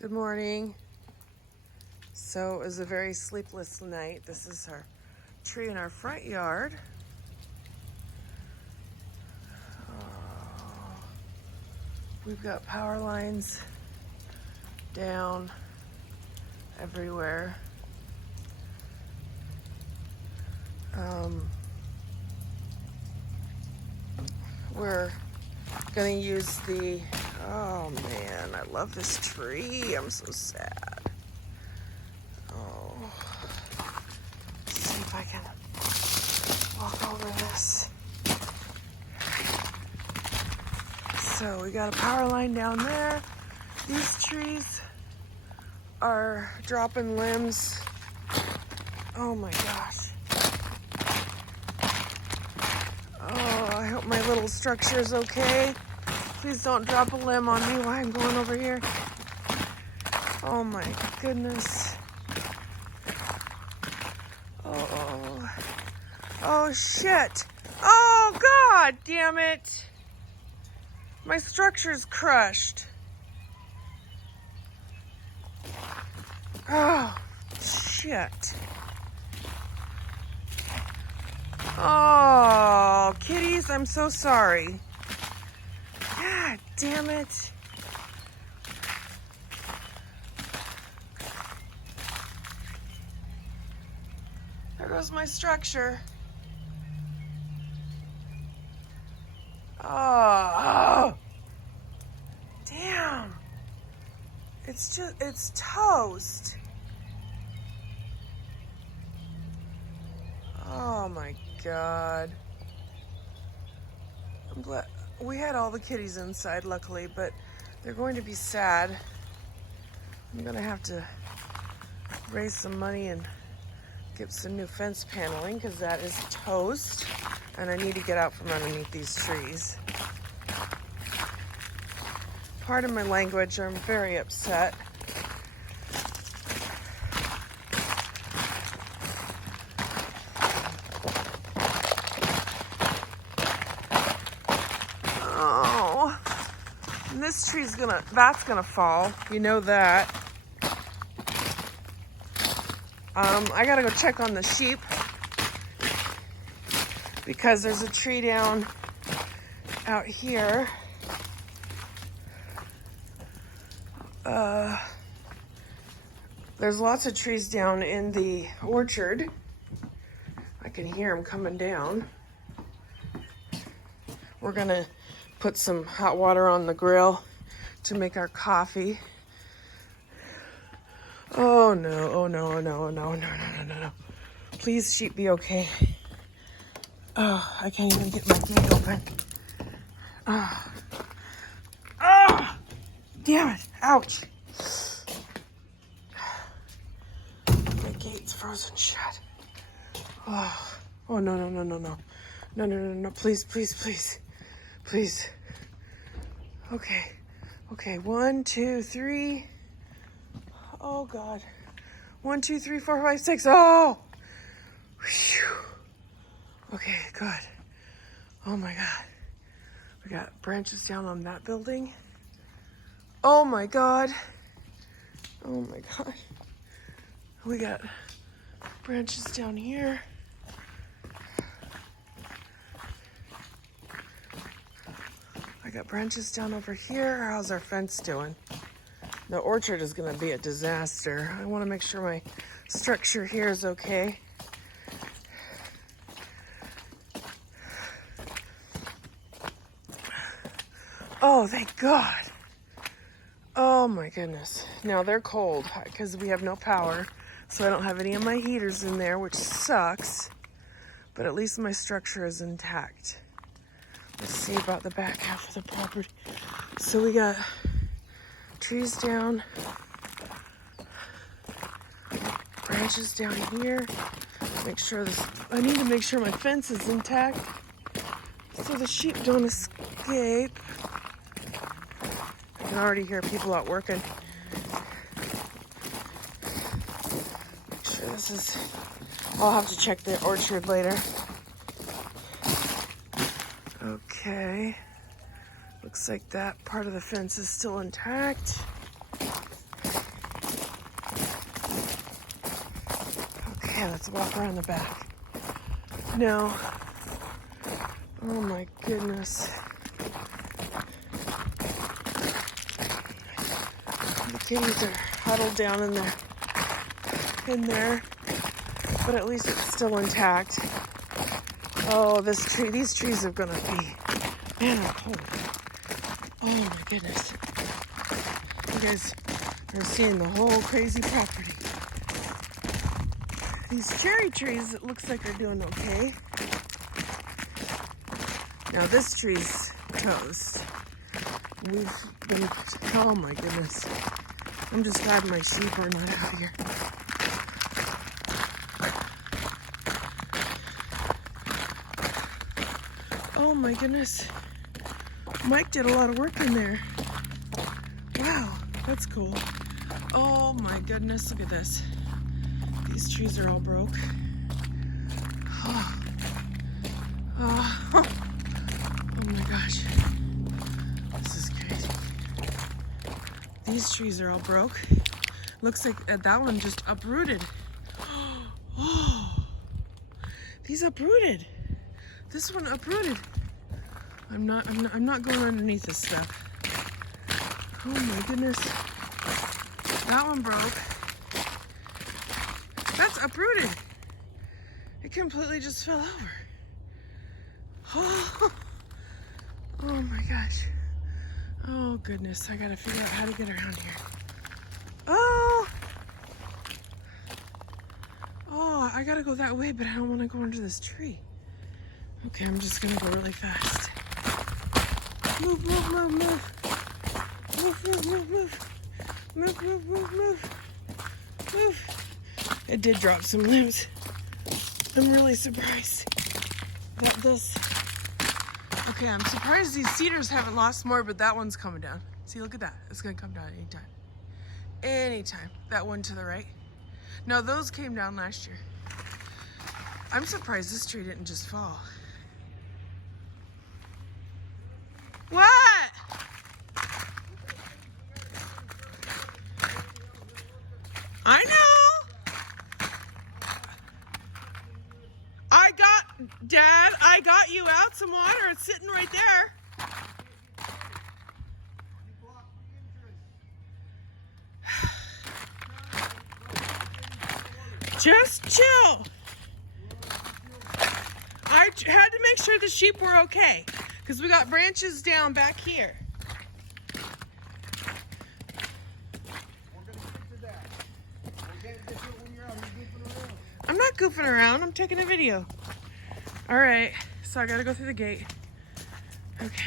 Good morning. So it was a very sleepless night. This is our tree in our front yard. We've got power lines down everywhere. We're gonna use the, oh man, I love this tree. I'm so sad. Oh, let's see if I can walk over this. So we got a power line down there. These trees are dropping limbs. Oh my gosh. Oh, I hope my little structure is okay. Please don't drop a limb on me while I'm going over here. Oh my goodness. Oh shit. Oh God damn it. My structure's crushed. Oh shit. Oh, kitties, I'm so sorry. God damn it. There goes my structure. Oh, damn. It's toast. Oh my God. I'm glad we had all the kitties inside, luckily, but they're going to be sad. I'm gonna have to raise some money and get some new fence paneling because that is toast, and I need to get out from underneath these trees. Pardon my language, I'm very upset. Oh, and this tree's that's gonna fall. You know that. I gotta go check on the sheep because there's a tree down out here. There's lots of trees down in the orchard. I can hear them coming down. We're gonna put some hot water on the grill to make our coffee. Oh no, oh no, oh no, oh no, no, no, no, no, no. Please, sheep, be okay. Oh, I can't even get my gate open. Oh, damn it, ouch. My gate's frozen shut. Oh, oh no, no, no, no, no. No, no, no, no, please, please, please. Please. Okay, okay, 1, 2, 3. Oh God. 1, 2, 3, 4, 5, 6. Oh! Whew. Okay, good. Oh my God. We got branches down on that building. Oh my God. Oh my God. We got branches down here. I got branches down over here. How's our fence doing? The orchard is gonna be a disaster. I wanna make sure my structure here is okay. Oh, thank God. Oh my goodness. Now they're cold because we have no power, so I don't have any of my heaters in there, which sucks, but at least my structure is intact. Let's see about the back half of the property. So we got trees down, branches down here. Make sure I need to make sure my fence is intact so the sheep don't escape. I can already hear people out working. Make sure this is, I'll have to check the orchard later. Okay. Looks like that part of the fence is still intact. Okay, let's walk around the back. Now, oh my goodness. The kitties are huddled down in there, but at least it's still intact. Oh, these trees are gonna be, man, I'm cold. Oh my goodness. You guys are seeing the whole crazy property. These cherry trees, it looks like are doing okay. Now this tree's toast. We've been, oh my goodness. I'm just glad my sheep are not out here. Oh my goodness. Mike did a lot of work in there. Wow, that's cool. Oh my goodness, look at this. These trees are all broke. Oh, oh my gosh. This is crazy. These trees are all broke. Looks like that one just uprooted. Oh, these uprooted. This one uprooted. I'm not going underneath this stuff. Oh my goodness. That one broke. That's uprooted. It completely just fell over. Oh, oh my gosh. Oh goodness, I gotta figure out how to get around here. Oh, I gotta go that way, but I don't want to go under this tree. Okay, I'm just gonna go really fast. Move, move, move, move. Move, move, move, move. Move, move, move, move. Move. It did drop some limbs. I'm really surprised that this... Okay, I'm surprised these cedars haven't lost more, but that one's coming down. See, look at that. It's gonna come down anytime. Anytime. That one to the right. No, those came down last year. I'm surprised this tree didn't just fall. What? I know. Dad, I got you out some water. It's sitting right there. Just chill. I had to make sure the sheep were okay because we got branches down back here. I'm not goofing around. I'm taking a video. All right, so I gotta go through the gate. Okay.